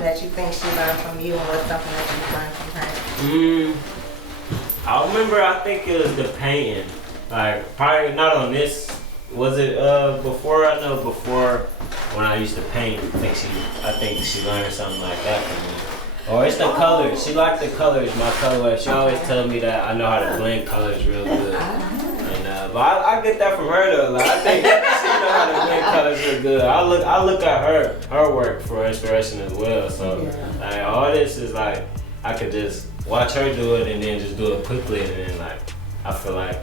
something that you think she learned from you, and what's something that you learned from her? I remember, I think it was the painting. Like, probably not on this. Was it before? I know before when I used to paint. I think she learned something like that from me. Or it's the colors. She liked the colors, my color. She always tell me that I know how to blend colors real good. And but I get that from her though. Like, I think she know how to blend colors real good. I look at her work for inspiration as well. So like all this is like I could just watch her do it and then just do it quickly, and then like I feel like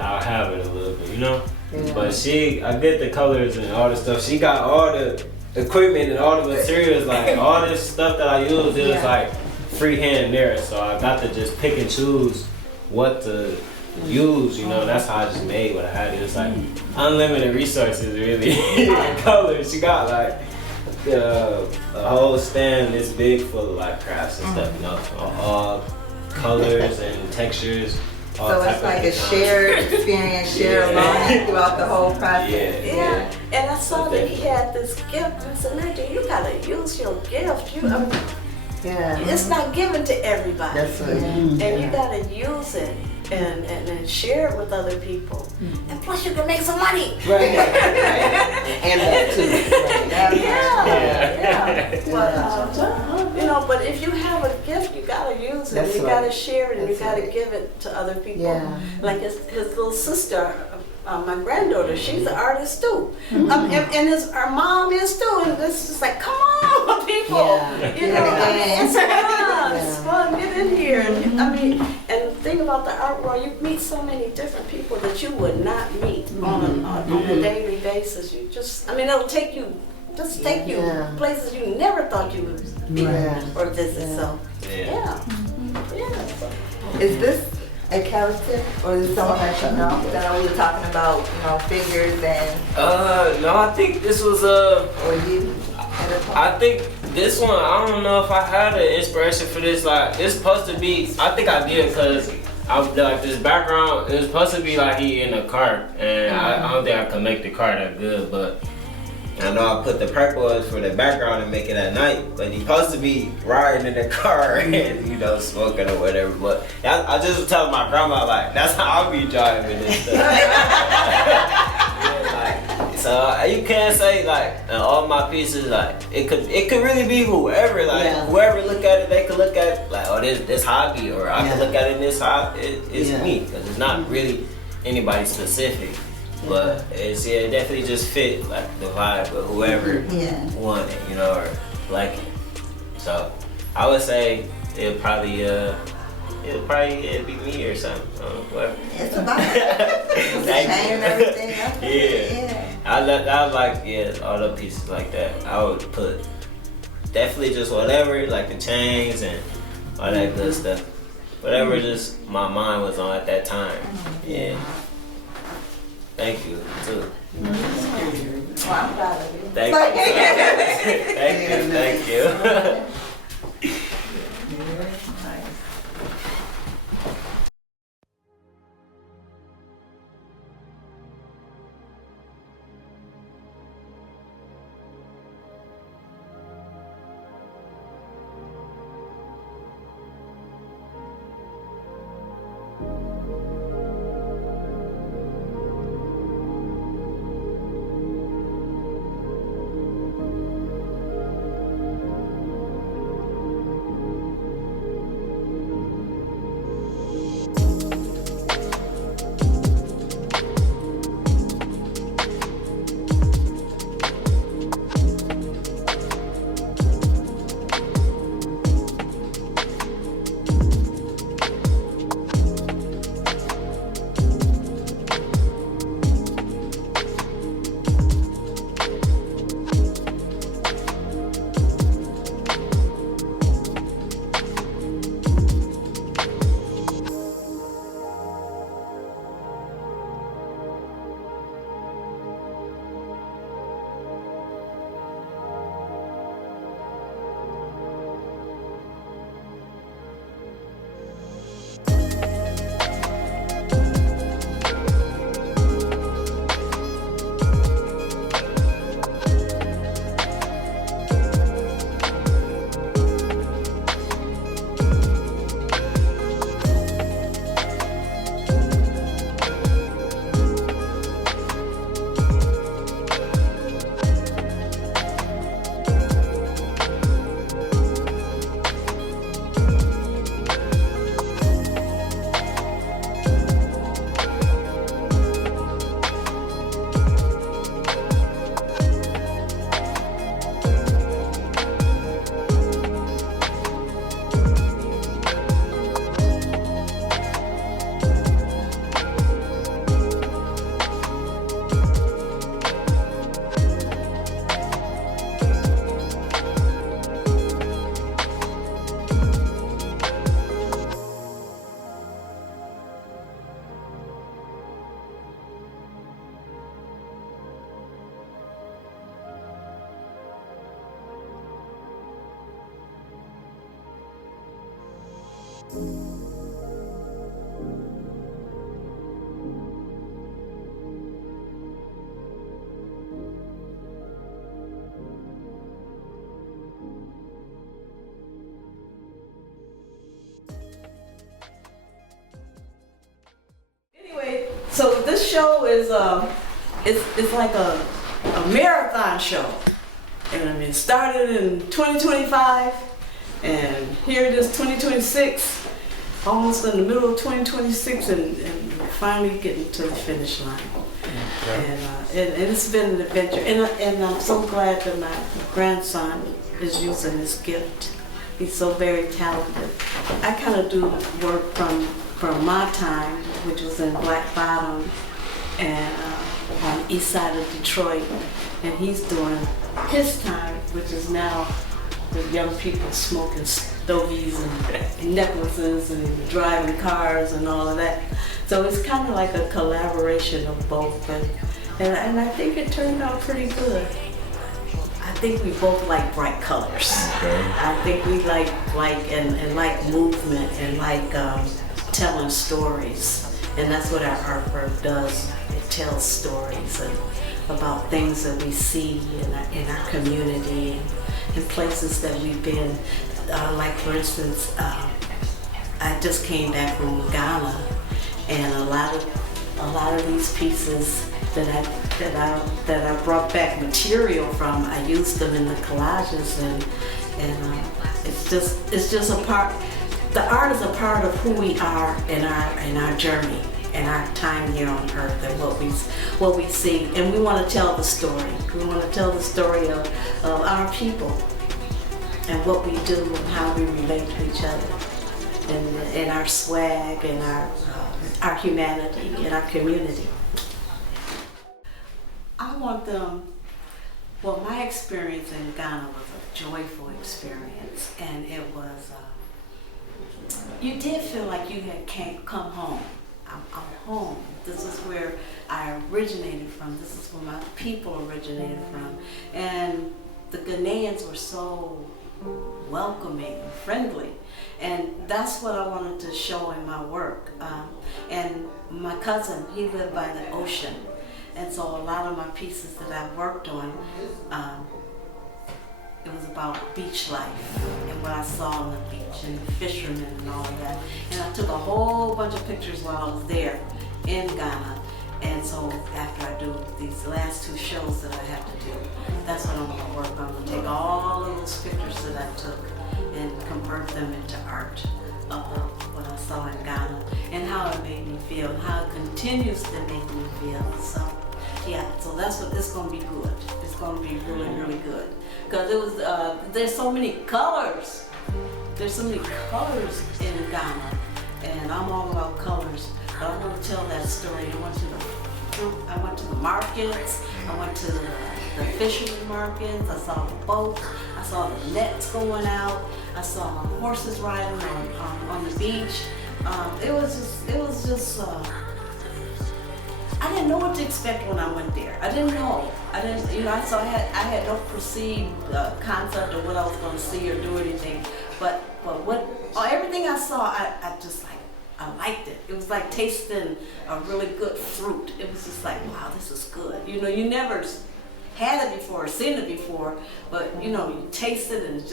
I'll have it a little bit, you know. Yeah. But I get the colors and all the stuff. She got all the equipment and all the materials, like all this stuff that I use. It was like freehand there, so I got to just pick and choose what to use. You know, that's how I just made what I had. It was like unlimited resources, really. Colors. She got like a whole stand this big full of like crafts and stuff. You know, all colors and textures. So it's like a shared experience, shared learning throughout the whole process. Yeah. And I saw that he had this gift. I said, Nigel, you gotta use your gift. It's not given to everybody. That's right. And you gotta use it and share it with other people. And plus you can make some money. Right. And that too. Right. But, you know, but if you have a gift, you gotta use it. That's you gotta share it, and you gotta give it to other people. Yeah. Like his little sister, my granddaughter, she's an artist too. And her mom is too. And it's just like, come on, people. You know, I mean, it's fun. It's fun. Get in here. And I mean, and the thing about the art world, you meet so many different people that you would not meet on a daily basis. You just, I mean, it'll take you places you never thought you would be or visit. So, Is this a character, or is it someone that you know? Because I know we were talking about, you know, figures and. No, I think this was Or you. I think this one, I don't know if I had an inspiration for this. Like, it's supposed to be, I think I did, because I like this background, it was supposed to be like he in a car, and I don't think I could make the car that good, but I know I put the purple for the background and make it at night, but he's supposed to be riding in the car and, you know, smoking or whatever. But I just was telling my grandma, like, that's how I'll be driving and stuff. So you can't say like all my pieces, like it could really be whoever, like whoever look at it, they could look at it, like, oh, this hobby, or I could look at it in this hobby. It's me, because it's not really anybody specific. But it definitely just fit like the vibe of whoever want it, you know, or like it. So I would say it'd probably be me or something. Whatever. It's about it. The chain and everything. I like all the pieces like that. I would put definitely just whatever, like the chains and all that good stuff. Whatever just my mind was on at that time. Yeah. Thank you too. Well, I'm proud of you. Thank you. Thank you. Anyway, so this show is it's like a marathon show. And I mean, it started in 2025, and here it is 2026, almost in the middle of 2026, and finally getting to the finish line. Okay. And it's been an adventure, and I'm so glad that my grandson is using this gift. He's so very talented. I kind of do work from my time, which was in Black Bottom and on the east side of Detroit, and he's doing his time, which is now the young people smoking stogies and necklaces and driving cars and all of that. So it's kind of like a collaboration of both, and I think it turned out pretty good. I think we both like bright colors. Okay. I think we like movement and like telling stories, and that's what our artwork does. It tells stories and about things that we see in our community and places that we've been. Like for instance, I just came back from Ghana, and a lot of these pieces that I brought back material from, I used them in the collages, and it's just a part. The art is a part of who we are in our journey, in our time here on Earth, and what we see, and we want to tell the story. We want to tell the story of our people and what we do and how we relate to each other, and our swag and our humanity and our community. I want them. Well, my experience in Ghana was a joyful experience, and it was. You did feel like you had come home. I'm home. This is where I originated from. This is where my people originated from. And the Ghanaians were so welcoming and friendly. And that's what I wanted to show in my work. And my cousin, he lived by the ocean. And so a lot of my pieces that I worked on, it was about beach life and what I saw on the beach and the fishermen and all of that. And I took a whole bunch of pictures while I was there in Ghana. And so after I do these last two shows that I have to do, that's what I'm going to work on. I'm going to take all of those pictures that I took and convert them into art of what I saw in Ghana and how it made me feel and how it continues to make me feel. So yeah, so that's what it's going to be good. It's going to be really, really good. Because it was, there's so many colors. There's so many colors in Ghana, and I'm all about colors. But I want to tell that story. I went to the markets. I went to the fishermen markets. I saw the boats. I saw the nets going out. I saw horses riding on the beach. It was just. I didn't know what to expect when I went there. I didn't know. So I had no perceived concept of what I was going to see or do anything. But everything I saw, I liked it. It was like tasting a really good fruit. It was just like, wow, this is good. You never had it before, seen it before, but you taste it and it's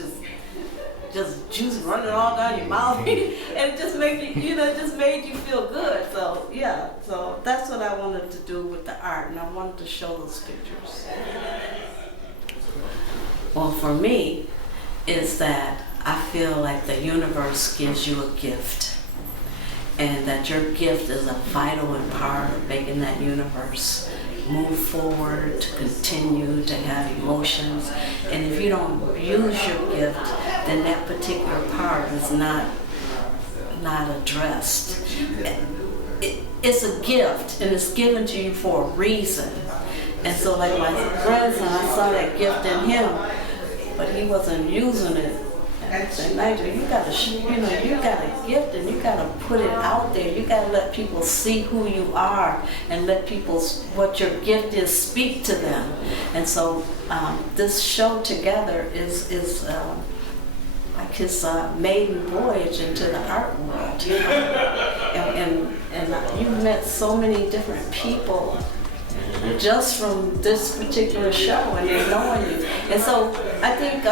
just juice running all down your mouth, and it just made you, it just made you feel good. So yeah, so that's what I wanted to do with the art, and I wanted to show those pictures. Well, for me, is that I feel like the universe gives you a gift, and that your gift is a vital part of making that universe move forward, to continue to have emotions. And if you don't use your gift, then that particular part is not addressed. It's a gift, and it's given to you for a reason. And so like my grandson, I saw that gift in him, but he wasn't using it. And I said, Nigel, you got a gift, and you got to put it out there. You got to let people see who you are, and let people, what your gift is, speak to them. And so this show together is like his maiden voyage into the art world, you know. And you've met so many different people just from this particular show and they're knowing you. And so I think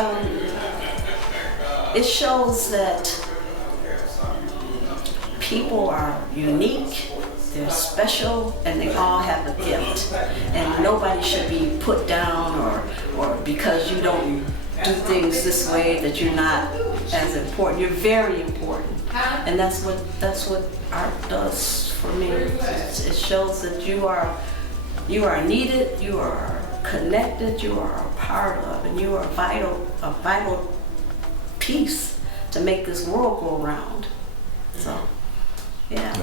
it shows that people are unique, they're special, and they all have a gift. And nobody should be put down or because you don't do things this way that you're not as important. You're very important. And that's what art does for me. It shows that you are needed, you are connected, you are a part of, and you are a vital piece to make this world go round. So, yeah.